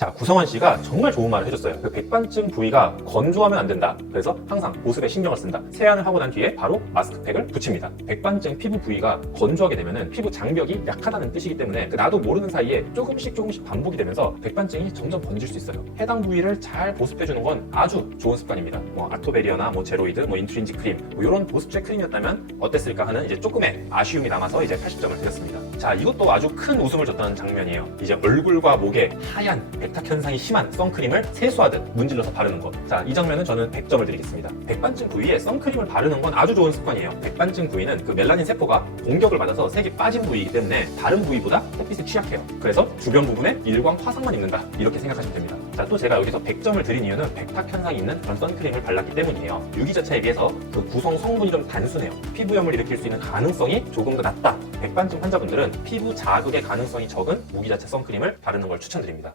자, 구성원 씨가 정말 좋은 말을 해줬어요. 그 백반증 부위가 건조하면 안 된다. 그래서 항상 보습에 신경을 쓴다. 세안을 하고 난 뒤에 바로 마스크팩을 붙입니다. 백반증 피부 부위가 건조하게 되면은 피부 장벽이 약하다는 뜻이기 때문에 그 나도 모르는 사이에 조금씩 조금씩 반복이 되면서 백반증이 점점 번질 수 있어요. 해당 부위를 잘 보습해주는 건 아주 좋은 습관입니다. 뭐 아토베리어나 뭐 제로이드, 뭐 인트린지 크림, 뭐 이런 보습제 크림이었다면 어땠을까 하는 이제 조금의 아쉬움이 남아서 이제 80점을 드렸습니다. 자, 이것도 아주 큰 웃음을 줬던 장면이에요. 이제 얼굴과 목에 하얀 백탁 현상이 심한 선크림을 세수하듯 문질러서 바르는 것. 자, 이 장면은 저는 100점을 드리겠습니다. 백반증 부위에 선크림을 바르는 건 아주 좋은 습관이에요. 백반증 부위는 그 멜라닌 세포가 공격을 받아서 색이 빠진 부위이기 때문에 다른 부위보다 햇빛에 취약해요. 그래서 주변 부분에 일광 화상만 입는다. 이렇게 생각하시면 됩니다. 자, 또 제가 여기서 100점을 드린 이유는 백탁 현상이 있는 그런 선크림을 발랐기 때문이에요. 유기자체에 비해서 그 구성 성분이 좀 단순해요. 피부염을 일으킬 수 있는 가능성이 조금 더 낮다. 백반증 환자분들은 피부 자극의 가능성이 적은 무기자체 선크림을 바르는 걸 추천드립니다.